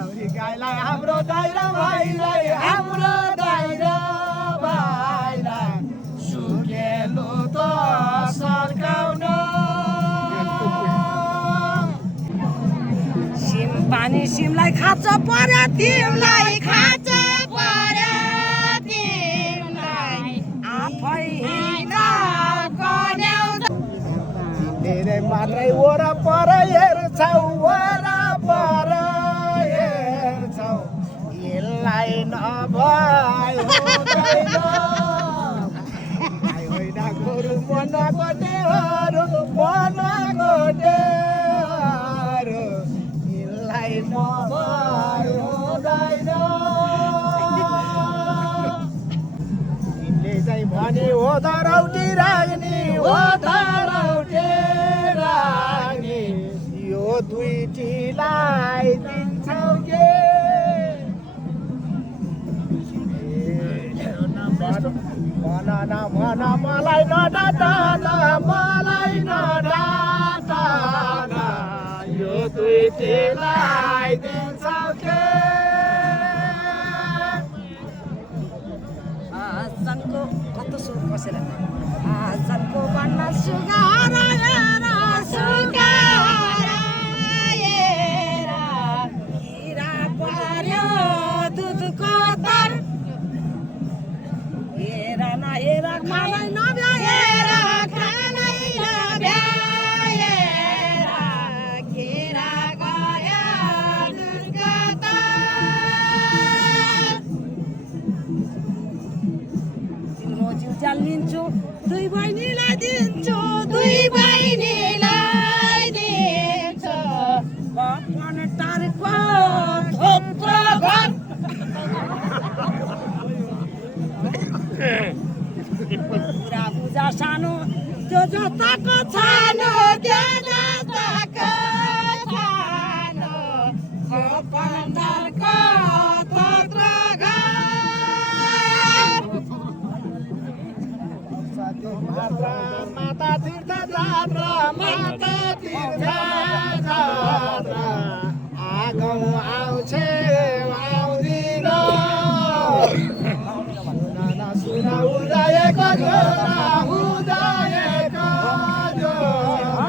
Kauri गाईलाई हाम्रो दाइ र भाइलाई हाम्रो दाइ र भाइलाई सुकेलो त सर्काउन सिम पानी सिमलाई खाँच पर्यो तिमलाई खाँच पर्यो तिमलाई आफै धेरै मात्रै वरपर हेर्छौ वरपर हेर्छौ यसलाई नभए हुँदैन होइन गोरु मनको डेहरू मनको डेहरू यसलाई नभए हुँदैन तिमीले चाहिँ भने हो धरौटी राख्ने हो धरौटी राख्ने यो दुईटीलाई दिन्छौ के भन मलाई नडाट मलाई नडाट यो दुईटीलाई दिन्छौ के आजनको कस्तो सुर कसेर आजनको बन्न सुगाएर हिरा पर्यो दुधको दर हेर नहेर खानै नभ्याएर खानै नभ्याएर केरा गयो दुधको दर तिम्रो जिउजाल लिन्छु दुई बहिनीलाई दिन्छु दुई बहिनीलाई दिन्छु भगवान टारको थोप्रो घर पुरा पूजा सानो त्यो जताको छानो त्यो जताको छानो भगवान टारको थोप्रो घर माता तीर्थ जात्रा माता तीर्थ जात्रा आगो आउँछ आउँदिन सुना उदाएको जोरा उदाएको जोरा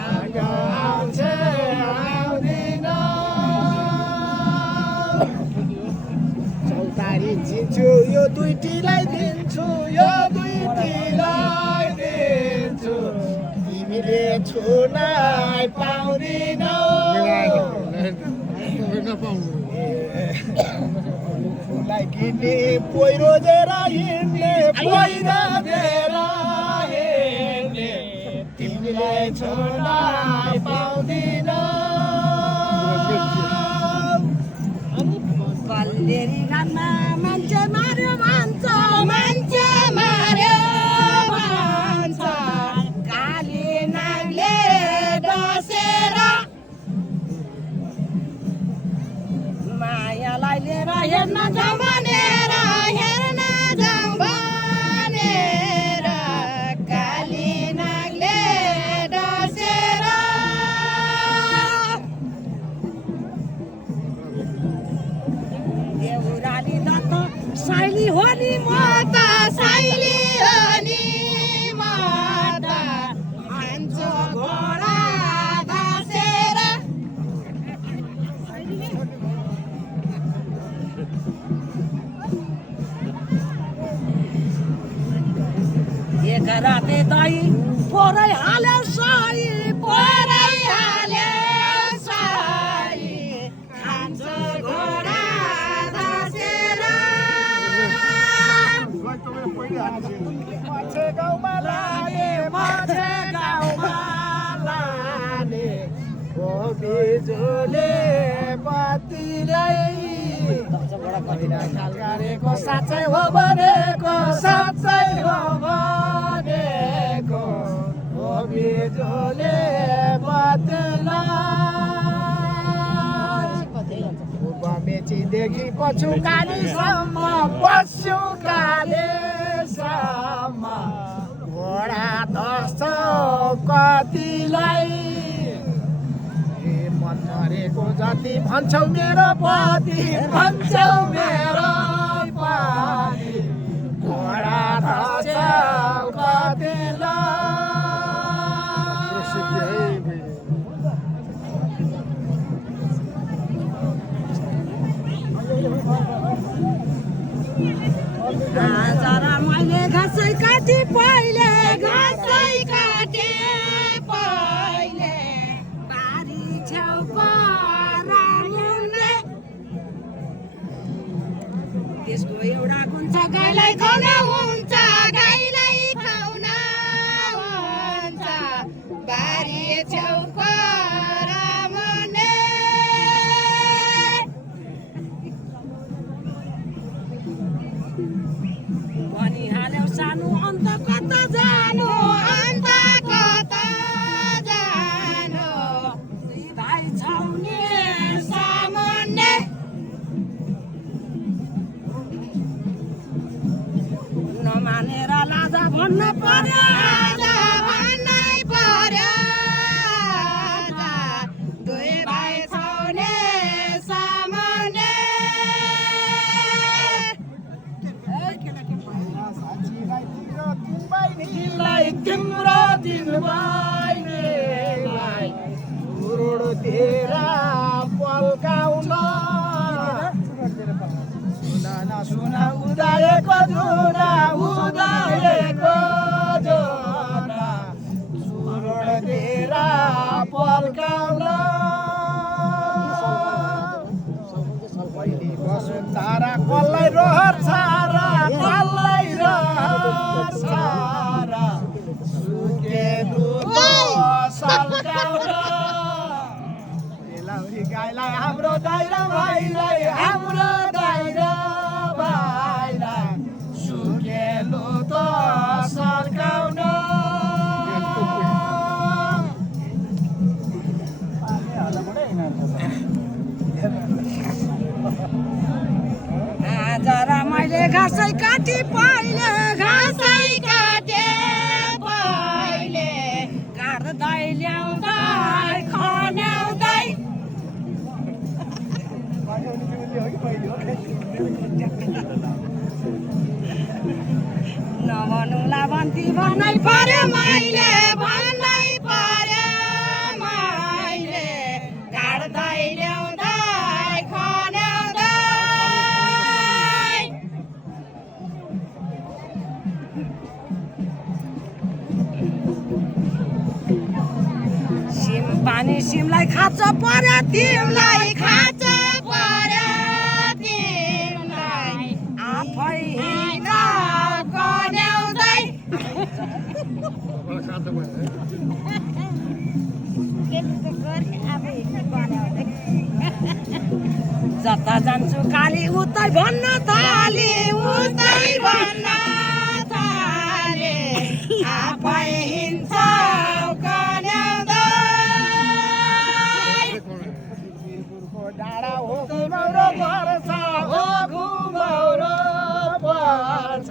आगो आउँछ आउँदिन चौतारी चिन्छु यो दुईटीलाई दिन्छु यो दुईटीलाई दिन्छु तिमीले छुनै पाउँदिनौ फुललाई किन्ने पहिरो जेर हिँड्ने पहिरो जेर हिँड्ने तिमीले छुनै पाउँदिनौ कल्लेरी घरमा मान्छे मार्यो भन्छ मान्छे मार्यो भन्छ काली नागले डसेर मायालाई लिएर हेर्न जाउँ भनेर हेर्न जाउँ भनेर काली नागले डसेर देउराली दत्त साइली हो नि म त साइली हो नि म त हान्छु घोडा धसेर एक राते दही पोरै हाल्यो सही पोरै हाल्यो सही खान्छ घोडा धसेर मान्छे गाउँमा लाने मान्छे गाउँमा लाने हो बिजुले बत्तीलाई खाल गरेको साँच्चै हो भनेको साँच्चै हो भनेको हो बिजुले बत्तीलाई मेचीदेखि पछुकालीसम्म पछुकालीसम्म घोडा धस्छ कतिलाई मन परेको जति भन्छौ मेरो पति भन्छौ मेरो पति घोडा धर्छौ कतिलाई जरा मैले घाँसै काटे पहिले घाँसै काटे पहिले बारी छेउ परामुन्ने त्यसको एउटा गुन्छ गाईलाई खुवाउन हुन्छ गाईलाई खुवाउन हुन्छ बारी छेउ परामुन्ने भनिहाल्यौ सानो अन्त कता जानु अन्त कता जानु दुई भाइ छौ नि सामुन्ने नमानेर लाजा भन्न पर्यो भन्नै पर्यो दुई भाइ छौ नि सामुन्ने तिम्रो दिन बहिनीलाई सुरुडतिर पल्काउन सुना उदाएको जुना उदाएको जुना सुरुडतिर पल्काउन बहिनी वसुन्धरा कसलाई रहर छ र कसलाई रहर छ र गाईलाई हाम्रो दाइरा भाइलाई हाम्रो दाइरा भाइलाई सुकेलो त सर्काउन जरा मैले घाँसै काटे पहिले घाँसै काटे पहिले काट्दै ल्याउँदै खन्याउँदै नभनुला भन्ती भन्नै पर्यो मैले भन्नै पर्यो मैले काट्दै ल्याउँदै खन्याउँदै सिम पानी सिमलाई खाँचो पर्यो तिमीलाई खाँचो पर्यो तिमीलाई आफै हिँड गन्याउँदै जता जान्छु काली उतै भन्न थाले उतै भन्न थाले आफै हिँड्छ डाँडा हो घुमाउरो पर्छ हो घुमाउरो पर्छ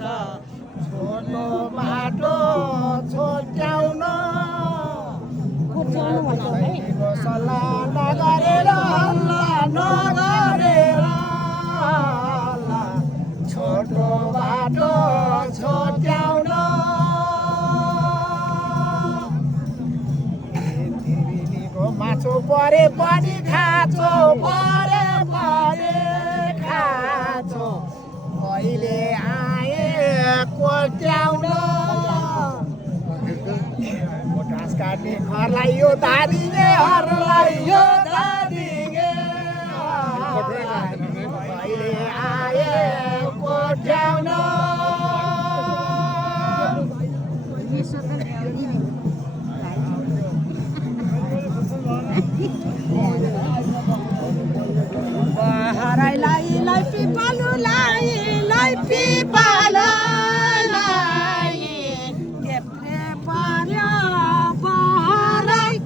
छोटो बाटो छोट्याउन सल्लाह नगरेर हल्ला नगरेर हल्ला छोटो बाटो छोट्याउन माछो परे पनि खाँचो परे पनि खाँचो अहिले आए कोट्याउन घाँस काट्ने घरलाई यो दादिगे हरलाई यो दादिगे अहिले आए कोट्याउन हराइलाई पिपालुलाई पिपालुलाई देप्रे पर्यो बहराइ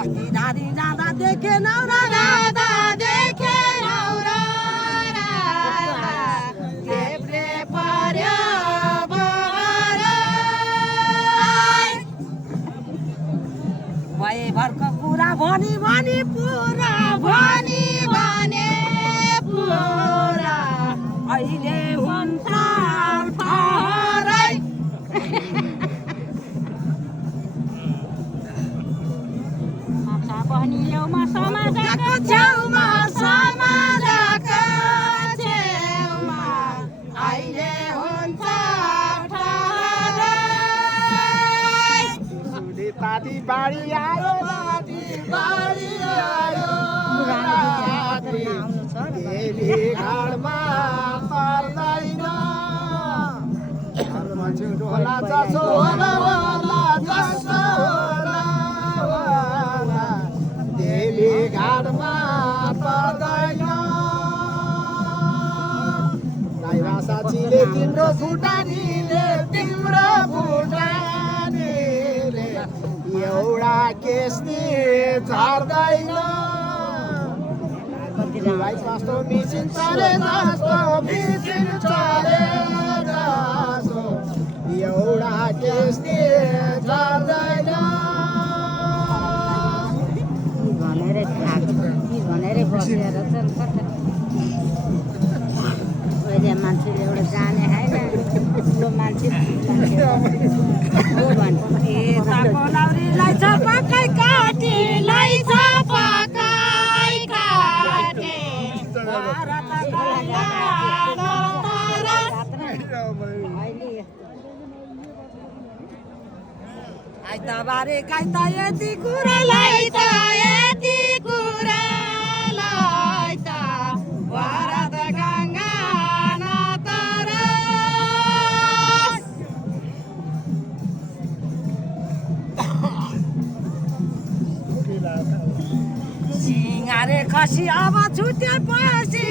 अस्ति दादी जाँदा देखेनौ र दादा देखेनौ र देप्रे पर्यो बहराइ भए भने पुरा भनी भने पुरा अहिले हुन्छ थरै बहनीमा समाजको छेउमा समाजको छेउमा अहिले हुन्छ दादी बारी आयो दादी बारी आयो देवी घाडमा पर्दैन ढोला जसो होला होला जसो होला देवी घाडमा पर्दैन राई साँचीले तिम्रो फुटानीले तिम्रो फुटानीले एउटा केस्ती झर्दैन भाइ कस्तो मिसिन चले जस्तो मिसिन चले जस्तो एउटा केस्ती झर्दैन भनेरै बसेर अहिले मान्छेले एउटा जाने होइन ठुलो मान्छे लौरीलाई छपकै काटे लै छपकै काटे आइतबारे काइता यति कुरालाई त यति कुरालाई त भरत गङ्गा नतर सिंगारे खसी अब छुटेपछि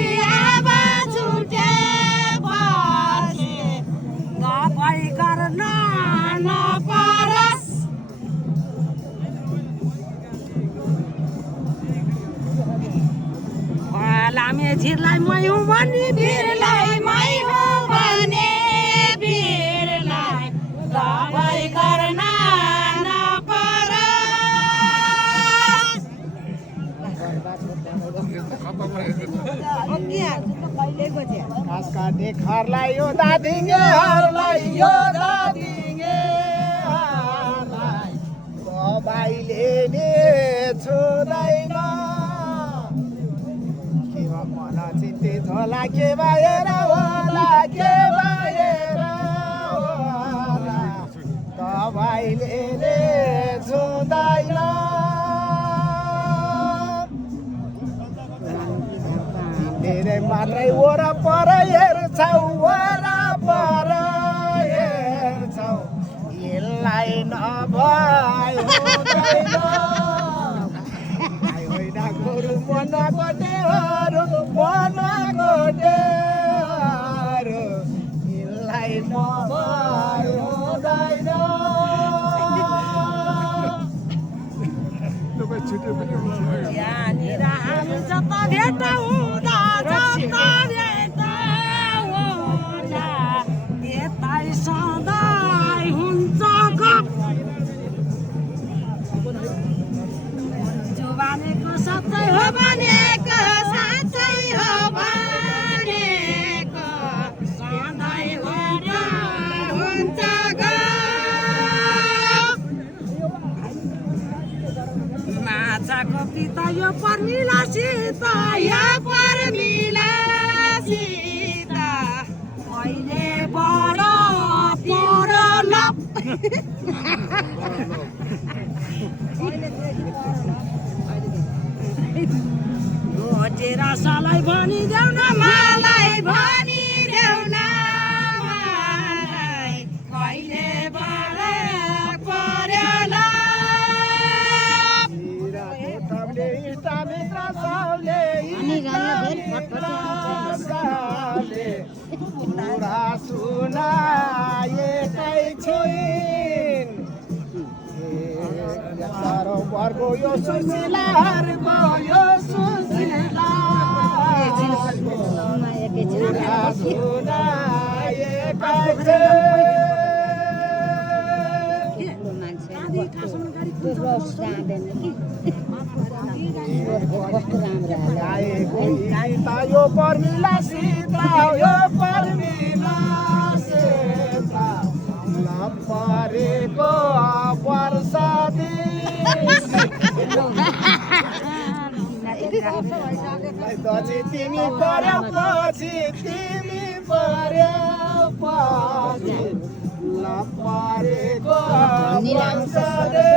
तपाईँ गर्न नपरोस् लामे झिरलाई मै हुँ भने भिरलाई मै हुँ भने भिरलाई तपाईँ गर्न घाँस काट्ने खरलाई यो दादिङेहरूलाई यो दादिङेहरूलाई दबाईले नि छुँदैन के मन चिन्ते झोला के भएर होला के भएर होला दबाईले नि छुँदैन धेरै मात्रै वरपर हेर्छौ वरपर हेर्छौ यसलाई नभए हुँदैन होइन गोरु मनको डेहरू यसलाई नभए हुँदैन यहाँनिर हामी जता भेट हुँदा जता भेट हुँदा यतै सधैँ हुन्छ गफ जुबानीको सच्चै हो भनेको साँच्चै हो भनेको सधैँ हुन्छ गफ माछाको पिता यो पर्मिलासित यो पर्मिलासित अहिले बड परलप घोटेर सालाई भनिदेऊ न मलाई भनिदेऊ न मलाई कहिले बड परलप कुरा सुनाएकै छिन् वर्गो यो सुशीलाहरूको यो सुशीलाहरूको कुरा सुनाएकै छिन् कस्तो राम्रो हाल्यो गाएको गीता यो पर्मिला सीता यो पर्मिला सीता नपरेको वर्षादी पछि तिमी पर्यो पछि तिमी पर्यो पछि नपरेको वर्षादी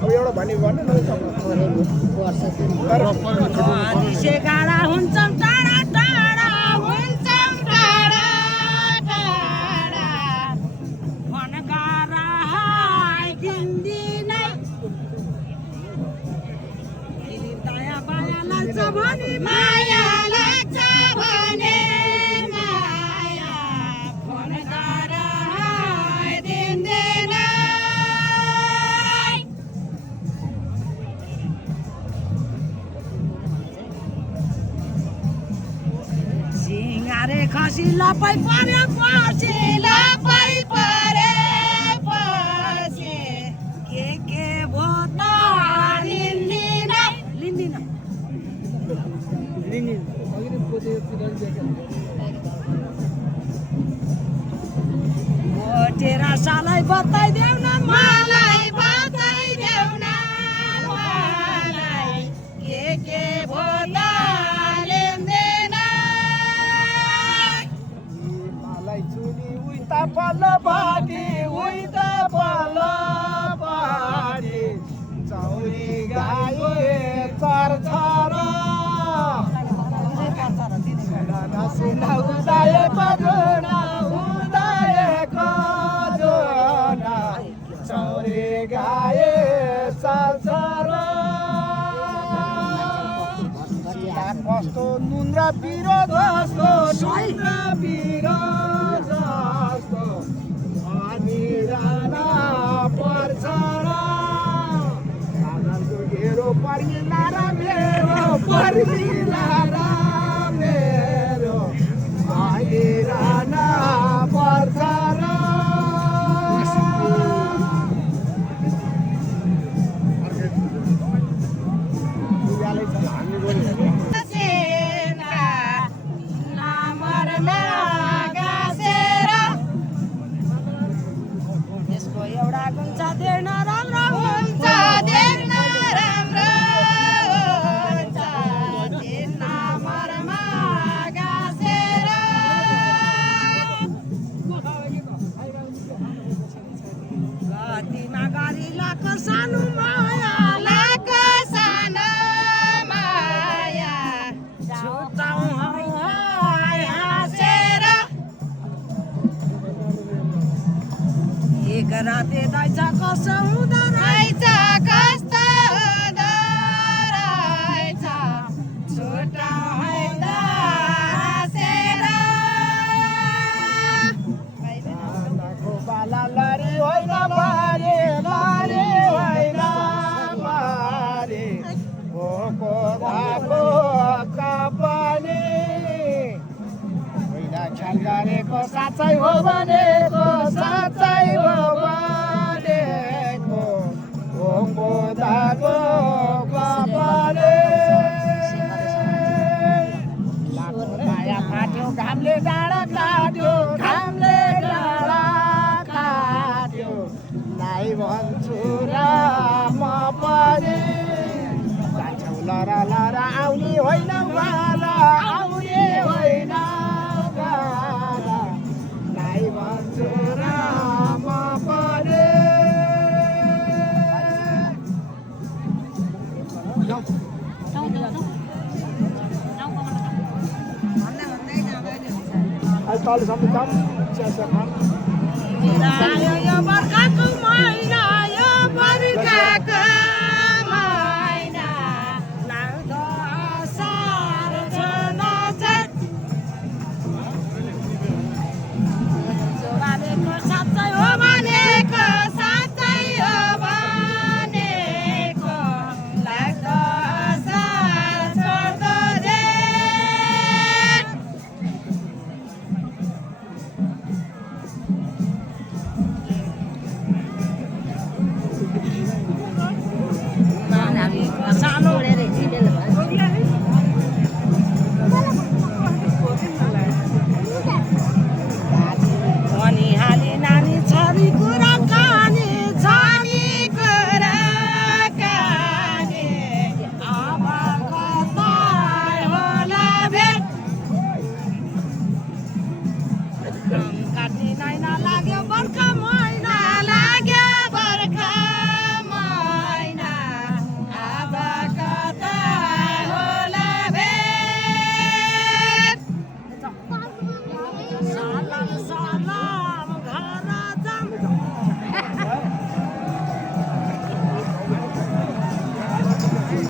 अब एउटा भन्ने गर्नु गाडा हुन्छौँ टाढा टाढा हुन्छौँ टाढा टाढा मनगारा दिन्दिनै दया माया लाग्छ भने माया लाग्छ भने माया मनगारा दिन्दिनै सिंगारे खसी लपै पर्यो पछि लपै परे पछि के भो त लिन्दिन तेरा सालाई बताइदेऊ न मलाई बताइदेऊ न मलाई के भो त लिन्दिन मलाई चुली उता पल्ल बाटी उता पल्ल बाटी चौरी गाई चर्छर सुना उदाएको जोना उदाएको जोना चौरी गाई चर्छर कस्तो नुन र पिरो जस्तो नुन र पिरो जस्तो अनिराना पर्छ र आनन्दको घेरो पर्मिला र मेरो पर्मिला र मेरो अनिराना पर्छ र एउटा गुन्छ देख्न राम्रो हुन्छ देख्न राम्रो हुन्छ देख्न मरमा गाँसेर गतिमा गरी लाको सानो माया लाको सानो माया छुटाउँ हाँसेर एक राते रहेछ कस्तो हुँदो रहेछ कस्तो हुँदो रहेछ छुट्याउँदा हाँसेर बाला लरी होइन मारे मारे होइन मारे भोको धाको कपाली होइन ख्याल गरेको साँच्चै हो भनेको साँच्चै हो भनेको भोको धाको कपाली माया फाट्यो घामले डाँडा काट्यो घामले डाँडा काट्यो नाइ भन्छु र म पनि जान्छौ लरा लरा आउने होइन वाला आउने होइन वाला नाइ भन्छु र म पनि तलसम्म जाऊँ चिया खाऊँ यो बर्खाको महिना यो बर्खाको